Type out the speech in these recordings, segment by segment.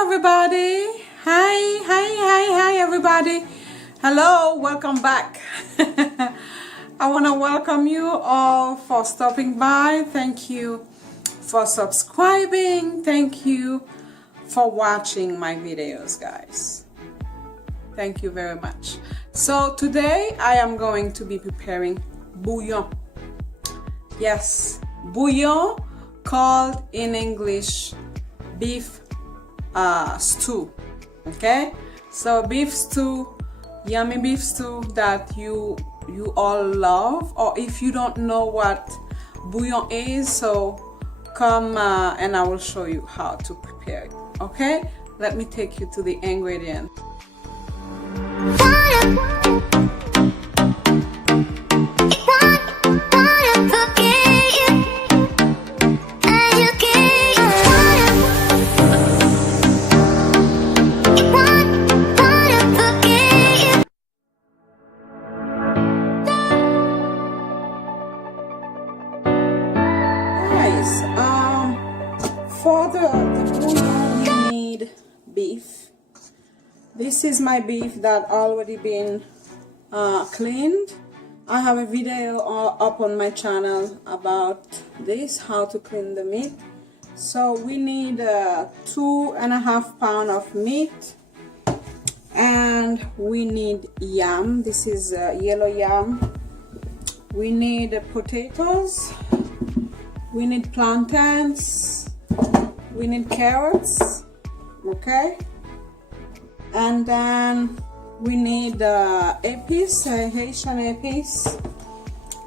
everybody. Hi everybody. Hello, welcome back. I want to welcome you all for stopping by. Thank you for subscribing. Thank you for watching my videos, guys. Thank you very much. So today I am going to be preparing bouillon. Yes, bouillon, called in English beef stew. Okay, so beef stew, yummy beef stew that you all love. Or if you don't know what bouillon is, so come and I will show you how to prepare it. Okay, let me take you to the ingredients. For the bouillon, you need beef. This is my beef that already been cleaned. I have a video up on my channel about this, how to clean the meat. So we need 2.5 pounds of meat, and we need yam. This is yellow yam. We need potatoes. We need plantains. We need carrots, okay, and then we need epis, Haitian epis.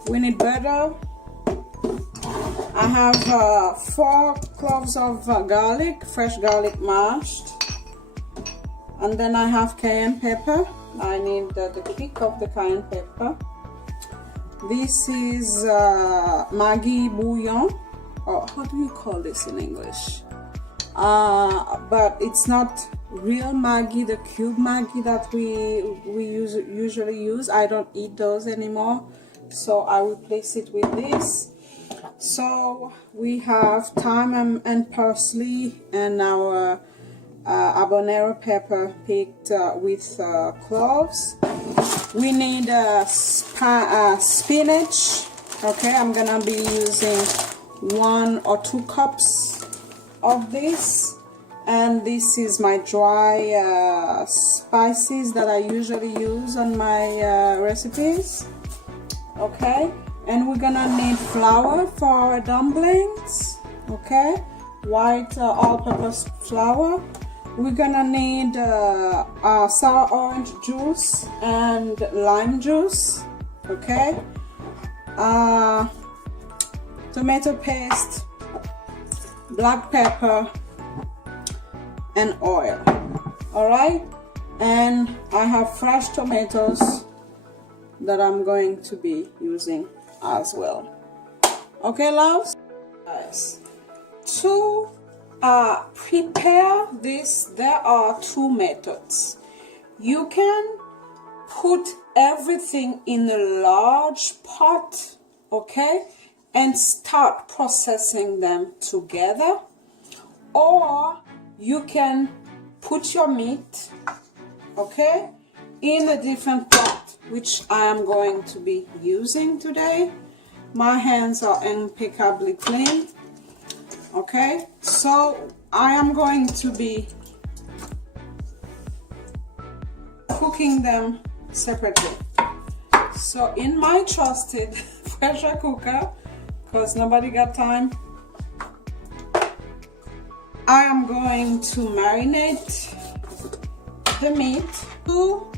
We need butter. I have 4 cloves of garlic, fresh garlic mashed, and then I have cayenne pepper. I need the kick of the cayenne pepper. This is Maggi bouillon, or how do you call this in English? But it's not real Maggi, the cube Maggi that we usually use. I don't eat those anymore, so I replace it with this. So we have thyme and parsley, and our Habonero pepper picked with cloves. We need spinach. Okay, I'm gonna be using 1 or 2 cups of this, and this is my dry spices that I usually use on my recipes. Okay, and we're gonna need flour for our dumplings. Okay, white all-purpose flour. We're gonna need sour orange juice and lime juice. Okay, tomato paste, black pepper, and oil. All right, and I have fresh tomatoes that I'm going to be using as well. Okay, loves, guys, to prepare this, there are 2 methods. You can put everything in a large pot, okay, and start processing them together, or you can put your meat, okay, in a different pot, which I am going to be using today. My hands are impeccably clean. Okay, so I am going to be cooking them separately. So in my trusted pressure cooker, because nobody got time, I am going to marinate the meat. 2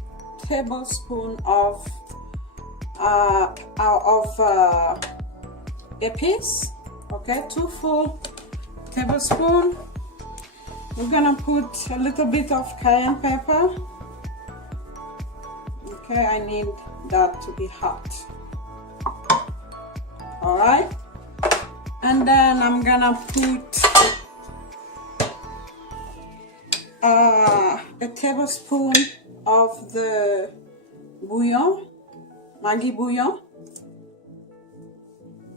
tablespoons of epis. Okay, 2 full tablespoons. We're gonna put a little bit of cayenne pepper. Okay, I need that to be hot. All right, and then I'm gonna put a tablespoon of the bouillon, Maggi bouillon.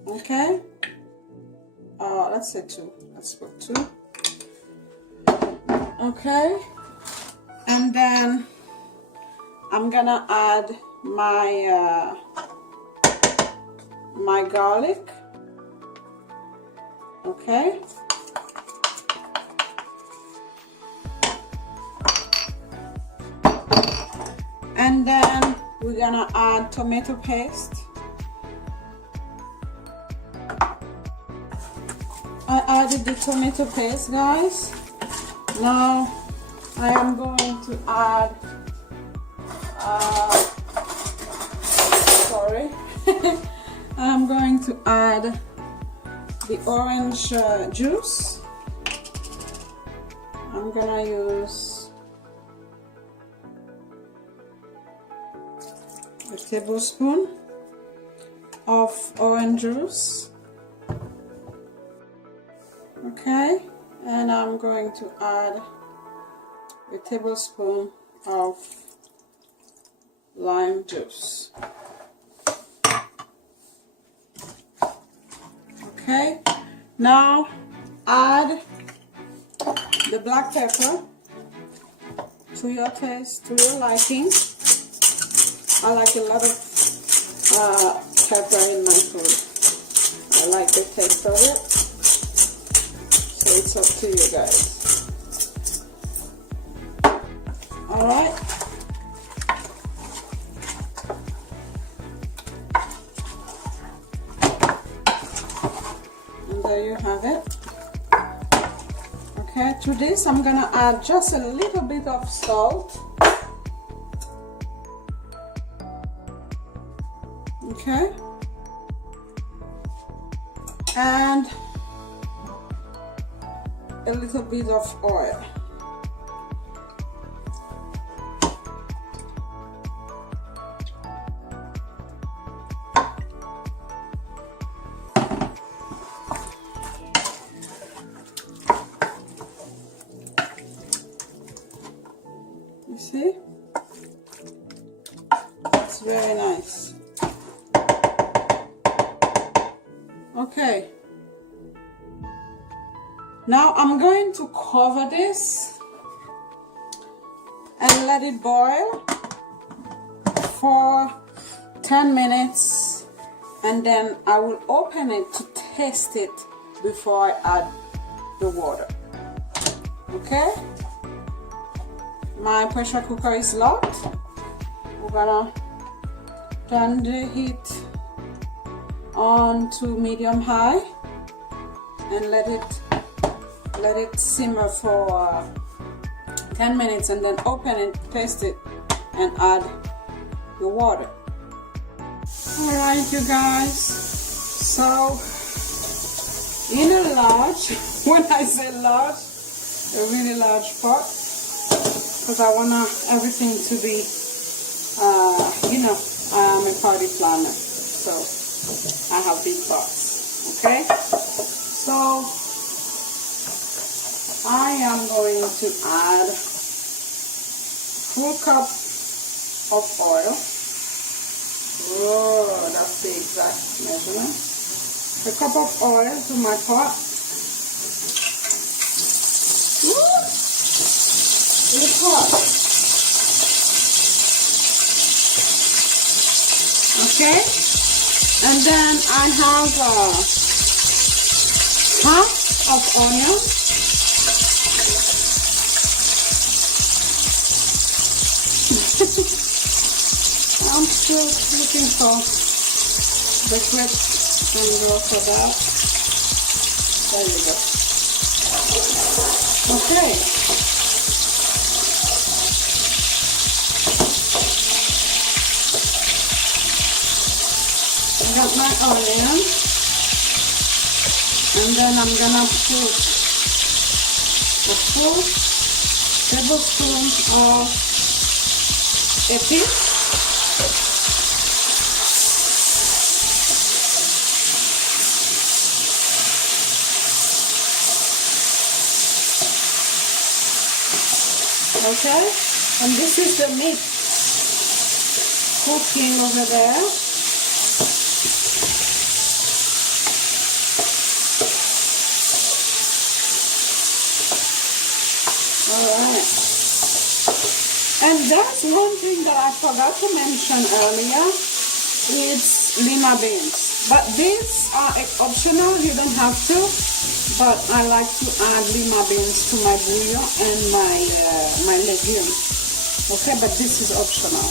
Okay, let's say 2. Let's put 2. Okay, and then I'm gonna add my my garlic. Okay, and then we're gonna add tomato paste. I added the tomato paste, guys. Now I am going to add sorry I'm going to add the orange juice. I'm gonna use a tablespoon of orange juice. Okay, and I'm going to add a tablespoon of lime juice. Okay, now add the black pepper to your taste, to your liking. I like a lot of pepper in my food. I like the taste of it, so it's up to you guys. All right. There you have it. Okay, to this I'm gonna add just a little bit of salt. Okay, and a little bit of oil. See, it's very nice. Okay, now I'm going to cover this and let it boil for 10 minutes, and then I will open it to taste it before I add the water. Okay, my pressure cooker is locked. We're gonna turn the heat on to medium high and let it simmer for 10 minutes, and then open it, taste it, and add the water. All right, you guys, so in a large, when I say large, a really large pot, because I want everything to be, you know, I'm a party planner, so I have big pots. Okay, so I am going to add full cup of oil. Oh, that's the exact measurement. A cup of oil to my pot. It's hot. Okay, and then I have half of onion. I'm still looking for the clips and go for that. There you go. Okay. I got my onion, and then I'm gonna put a full tablespoon of epis. Okay, and this is the meat cooking over there. Alright. And that's one thing that I forgot to mention earlier. It's Lima beans. But these are optional, you don't have to. But I like to add Lima beans to my bouillon and my legume. Okay, but this is optional.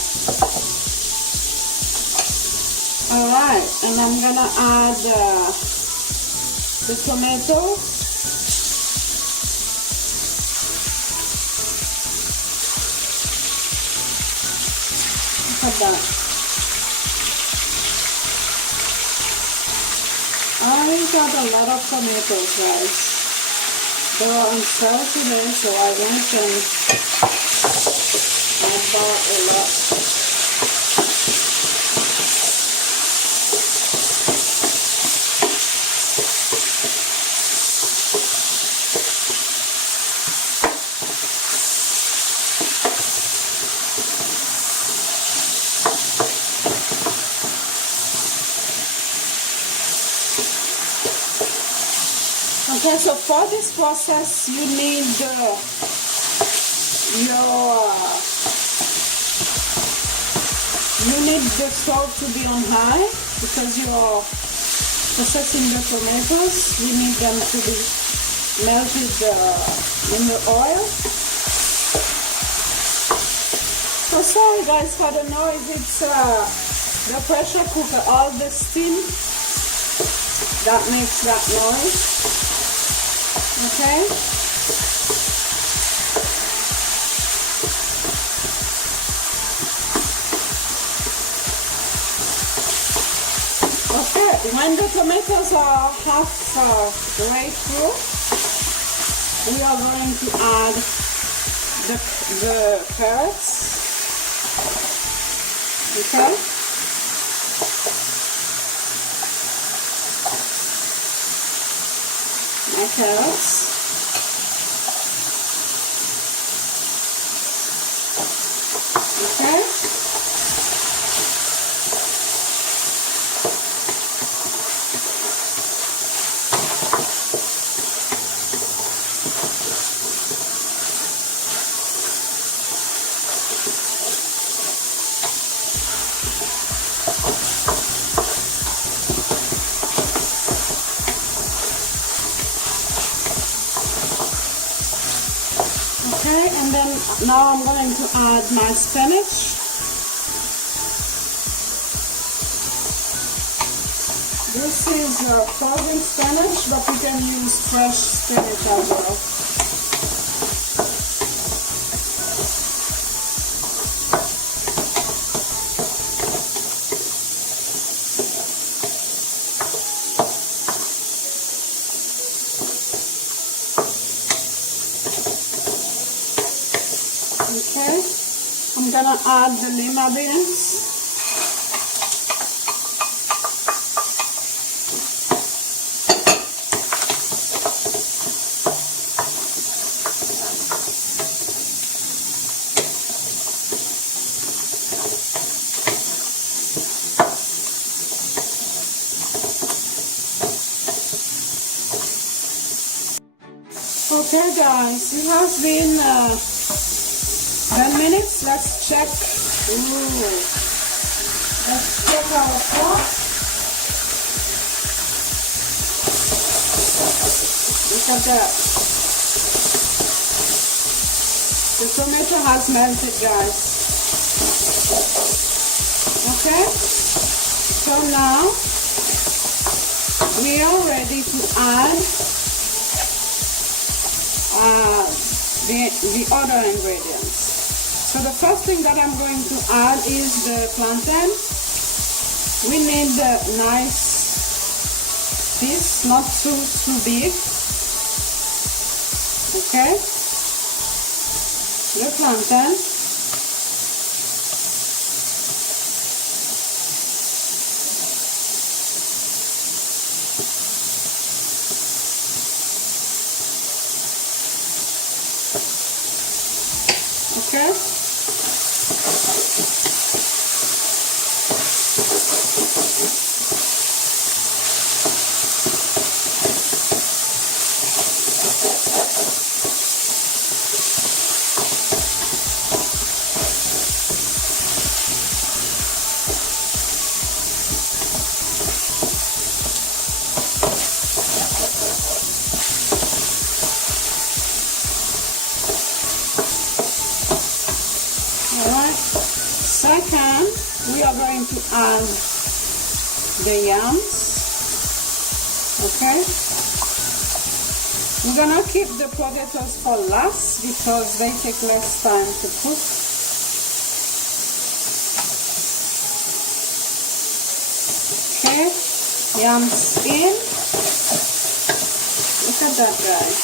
Alright, and I'm gonna add the tomatoes. Look at that. I got a lot of tomatoes, guys. They were on sale today, so I went and I bought a lot. Okay, so for this process, you need the salt to be on high because you're processing the tomatoes. You need them to be melted in the oil. So sorry guys for the noise. It's the pressure cooker, all the steam that makes that noise. Okay. Okay, when the tomatoes are halfway through, we are going to add the carrots. Okay. My carrots. Okay. Okay, and then now I'm going to add my spinach. This is frozen spinach, but you can use fresh spinach as well. Okay, I'm gonna add the Lima beans. Okay guys, it has been 10 minutes. Let's check. Ooh. Let's check our pot. Look at that. The tomato has melted, guys. Okay. So now we are ready to add the other ingredients. So the first thing that I'm going to add is the plantain. We need a nice piece, not too big. Okay, the plantain. Okay. second, we are going to add the yams. Okay, we're gonna keep the potatoes for last because they take less time to cook. Okay, yams in. Look at that, guys.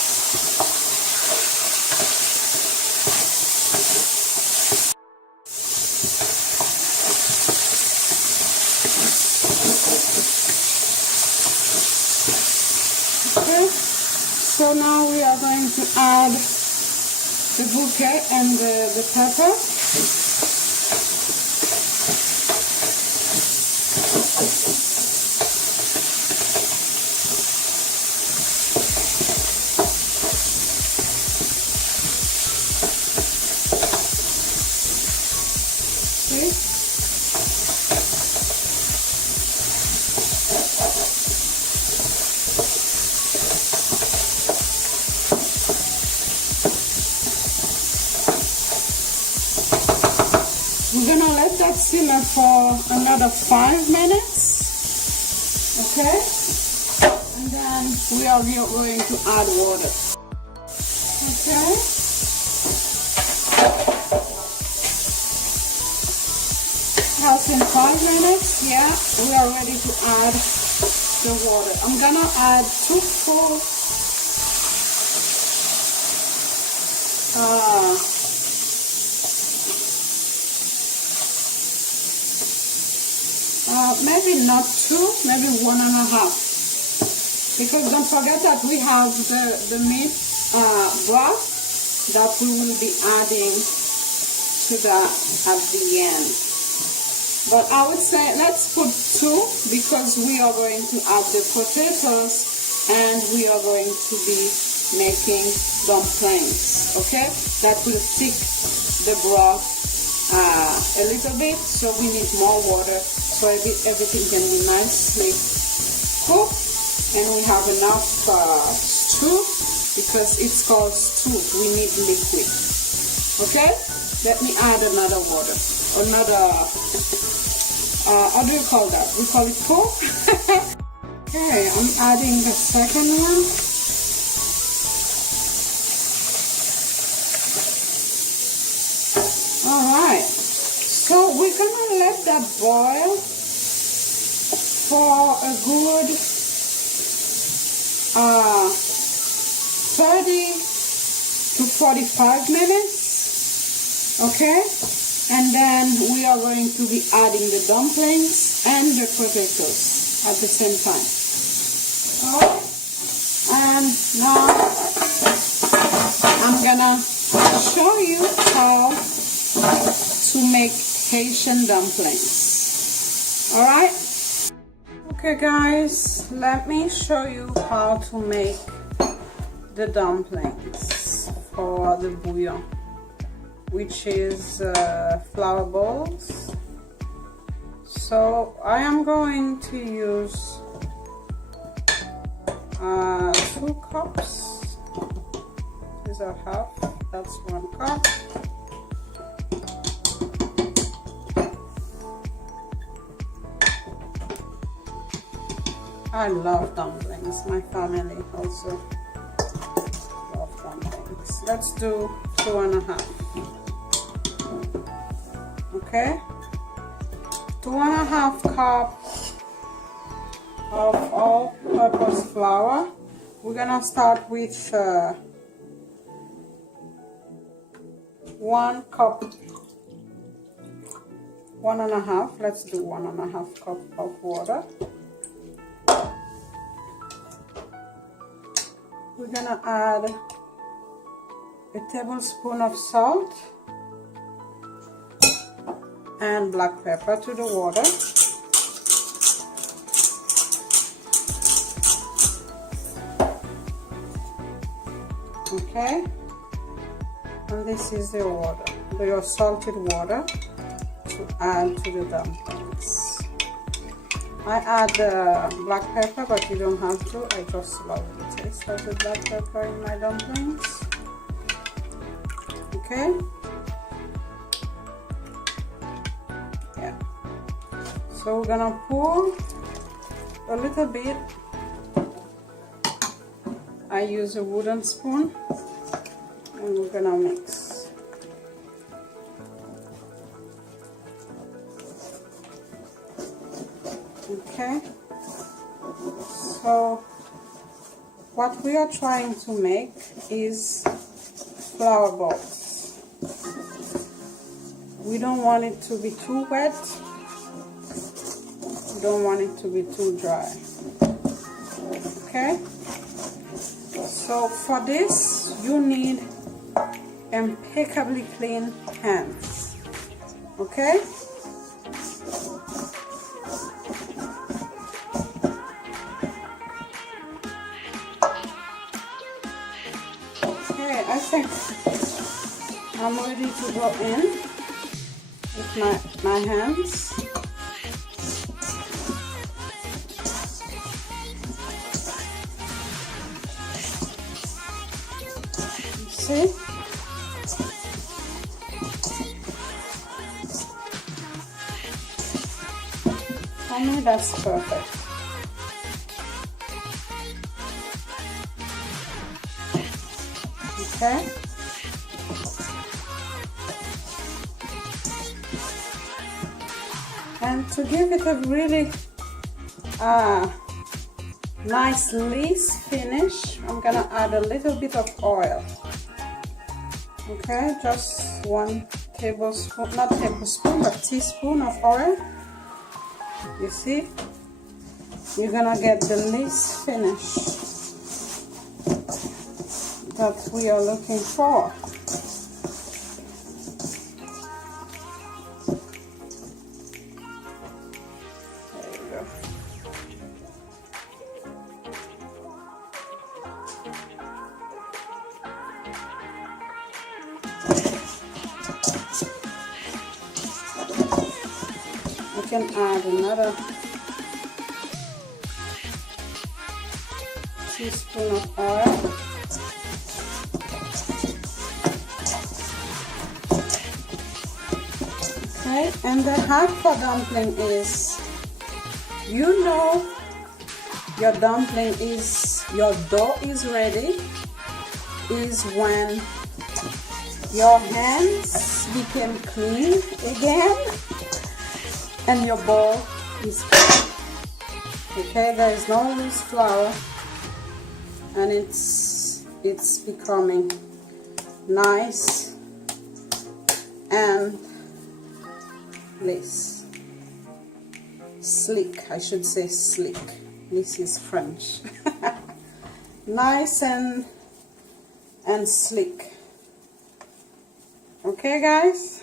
Okay, so now we are going to add the bouquet and the pepper. Okay. We're gonna let that simmer for another 5 minutes, okay? And then we are going to add water, okay? That's in 5 minutes, yeah, we are ready to add the water. I'm gonna add 2 full maybe not 2, maybe 1.5, because don't forget that we have the meat broth that we will be adding to that at the end. But I would say let's put 2 because we are going to add the potatoes and we are going to be making dumplings, okay? That will thick the broth a little bit, so we need more water so everything can be nicely cooked and we have enough stew, because it's called stew, we need liquid. Okay, let me add another water, how do you call that? We call it pour. Okay, I'm adding the second one. Alright, so we're gonna let that boil for a good 30 to 45 minutes, okay? And then we are going to be adding the dumplings and the potatoes at the same time. Alright, and now I'm gonna show you how to make Haitian dumplings. Alright? Okay guys, let me show you how to make the dumplings for the bouillon, which is flour balls. So I am going to use 2 cups. These are half, that's 1 cup. I love dumplings. My family also love dumplings. Let's do 2.5. Okay, 2.5 cups of all-purpose flour. We're gonna start with 1 cup, 1.5. Let's do 1.5 cup of water. We're gonna add a tablespoon of salt and black pepper to the water. Okay, and this is the water, your salted water to add to the dumplings. I add black pepper, but you don't have to. I just love the taste of the black pepper in my dumplings. Okay. So we're gonna pour a little bit. I use a wooden spoon and we're gonna mix. Okay, so what we are trying to make is flower balls. We don't want it to be too wet. We don't want it to be too dry. Okay? So for this, you need impeccably clean hands. Okay? Okay, I think I'm ready to go in with my hands. See? For me, that's perfect. Okay. And to give it a really nice lace finish, I'm gonna add a little bit of oil. Okay, just 1 tablespoon, not tablespoon, but teaspoon of oil. You see, you're gonna get the lace finish that we are looking for. There you go. You can add another teaspoon of oil. Okay, and the hack for dumpling is, you know, your dumpling is, your dough is ready, is when your hands became clean again and your bowl is clean. Okay, there is no loose flour and it's becoming nice and lace. Sleek, I should say sleek. This is French. Nice and sleek. Okay guys,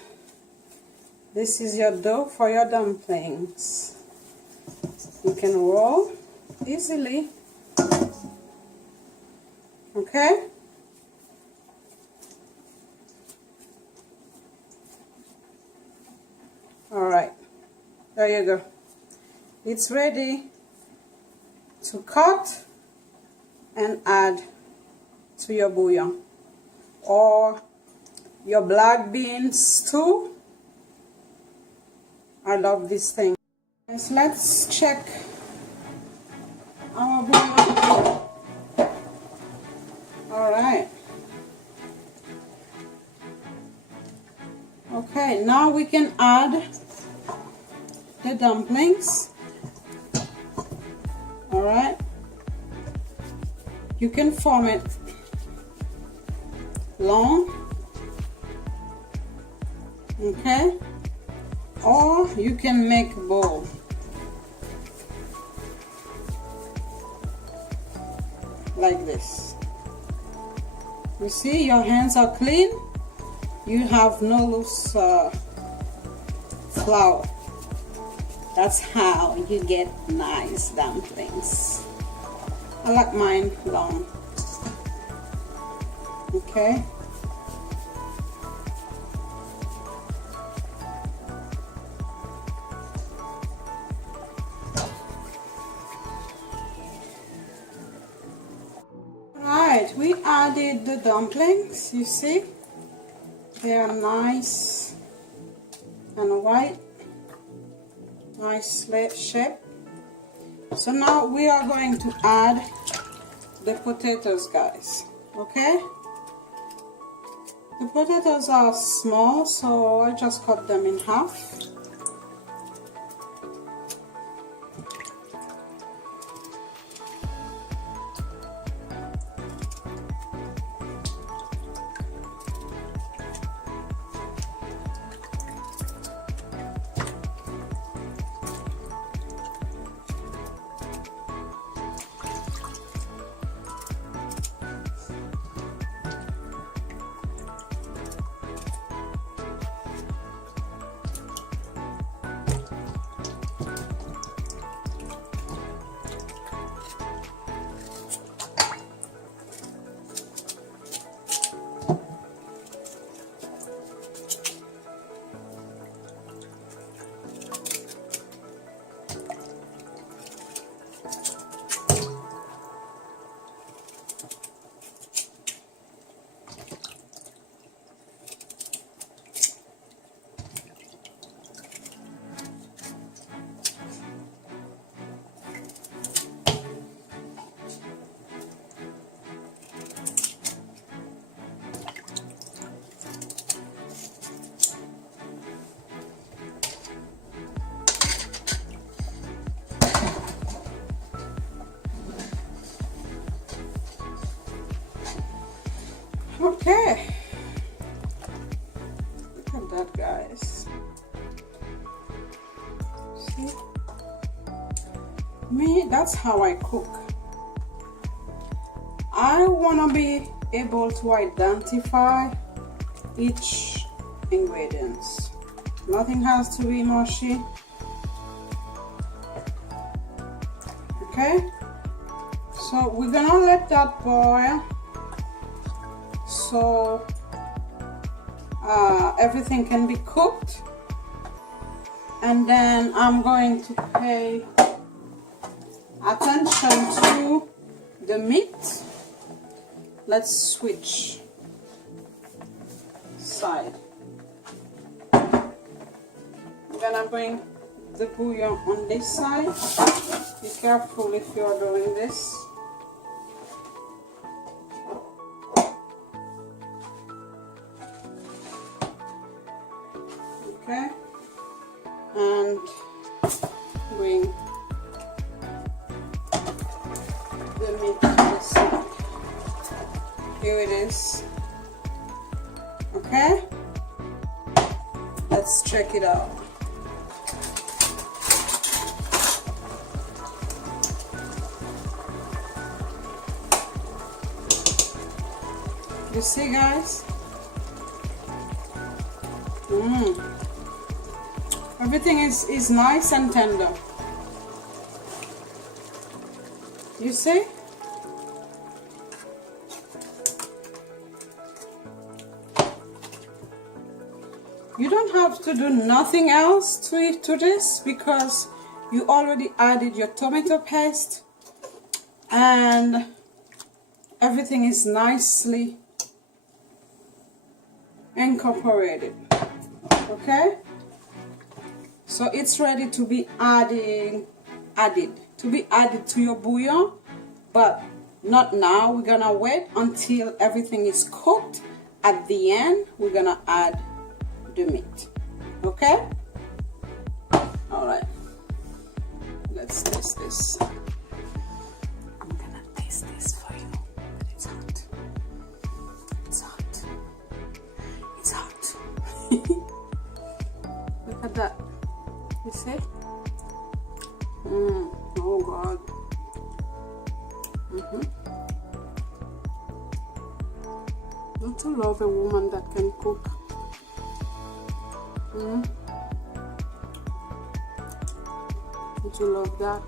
this is your dough for your dumplings. You can roll easily. Okay? Alright, there you go. It's ready to cut and add to your bouillon or your black bean stew. I love this thing. So let's check our bouillon. Alright. Okay, now we can add the dumplings. Alright. You can form it long. Okay. Or you can make a bowl. Like this. You see, your hands are clean. You have no loose flour. That's how you get nice dumplings. I like mine long. Okay. Alright, we added the dumplings, you see? They are nice and white. nice shape. So now we are going to add the potatoes, guys. Okay, the potatoes are small, so I just cut them in half. Okay, look at that, guys. See, me, that's how I cook. I want to be able to identify each ingredients. Nothing has to be mushy. Okay, so we're gonna let that boil, so everything can be cooked, and then I'm going to pay attention to the meat. Let's switch side. I'm gonna bring the bouillon on this side. Be careful if you're doing this. Okay, and bring the meat to this side. Here it is. Okay, let's check it out. You see, guys? Everything is nice and tender. You see? You don't have to do nothing else to this, because you already added your tomato paste and everything is nicely incorporated. Okay, so it's ready to be added to your bouillon, but not now. We're gonna wait until everything is cooked. At the end, we're gonna add the meat. Okay, all right, let's taste this. I'm gonna taste this for you, but it's hot. It's hot. It's hot. Look at that. You see? Oh God. Don't you love a woman that can cook? Don't you love that?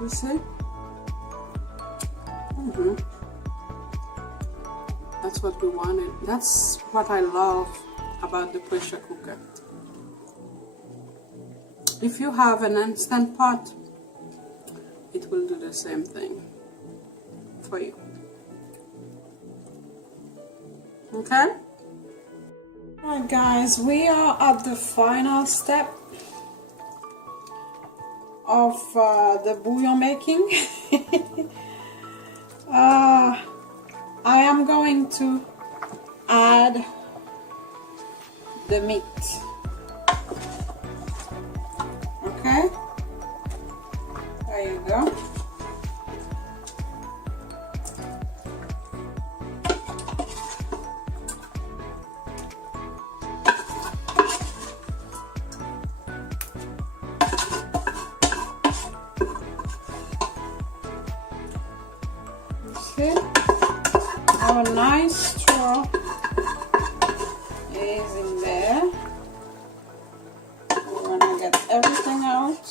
You see? That's what we wanted. That's what I love about the pressure cooker. If you have an instant pot, it will do the same thing for you. Okay? Alright guys, we are at the final step. of the bouillon making. I am going to add the meat. Okay, there you go. Our nice straw is in there. We want to get everything out.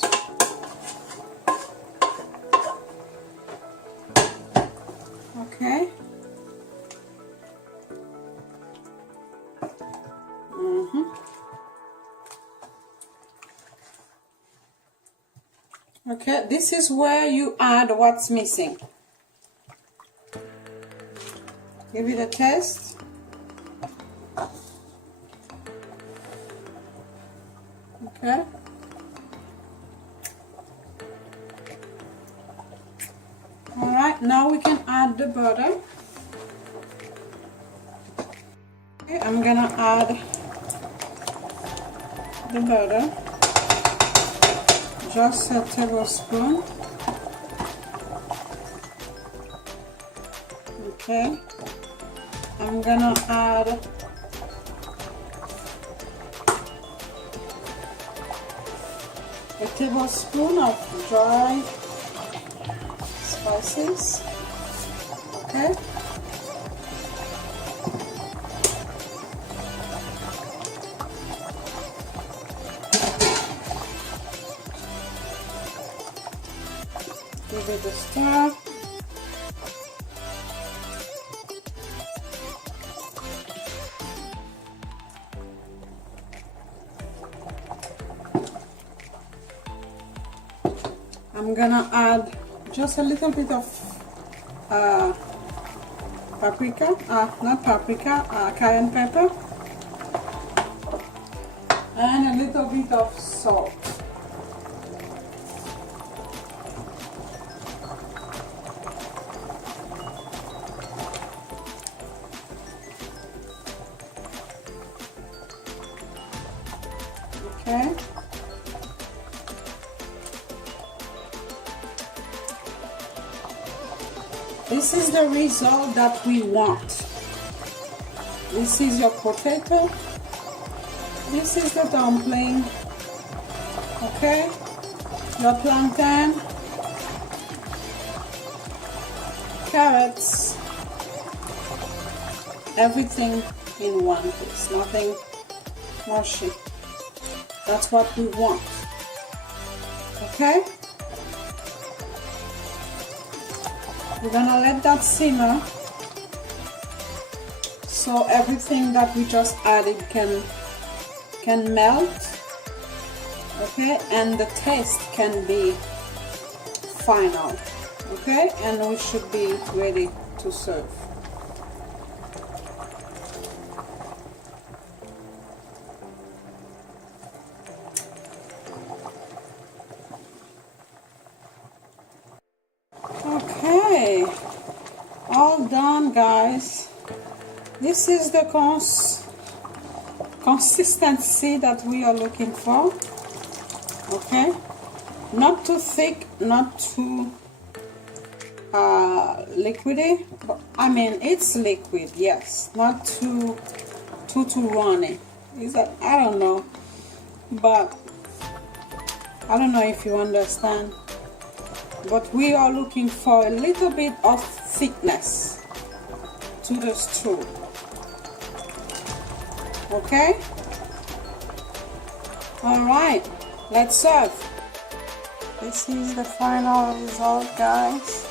Okay. Okay, this is where you add what's missing. Give it a taste. Okay. Alright, now we can add the butter. Okay, I'm gonna add the butter. Just a tablespoon. Okay. I'm gonna add a tablespoon of dry spices. Okay. Give it a stir. I'm gonna add just a little bit of paprika, not paprika, cayenne pepper, and a little bit of salt. Okay. This is the result that we want. This is your potato. This is the dumpling. Okay? Your plantain. Carrots. Everything in one piece. Nothing mushy. That's what we want. Okay? We're gonna let that simmer so everything that we just added can melt, okay, and the taste can be final, okay, and we should be ready to serve. Okay, all done, guys. This is the consistency that we are looking for. Okay, not too thick, not too liquidy, but I mean it's liquid, yes, not too runny. Is that, I don't know, but I don't know if you understand. But we are looking for a little bit of thickness to the stew. Okay? Alright, let's serve. This is the final result, guys.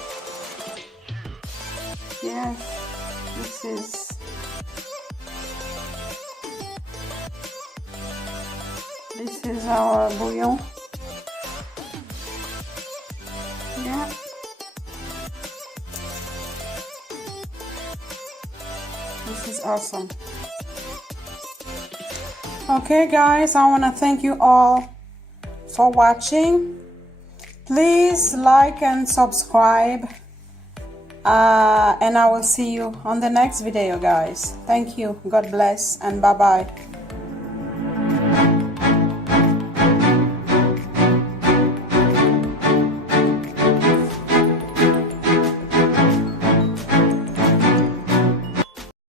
Yes, this is our bouillon. Yeah. This is awesome. Okay, guys, I want to thank you all for watching. Please like and subscribe, and I will see you on the next video, guys. Thank you. God bless and bye bye.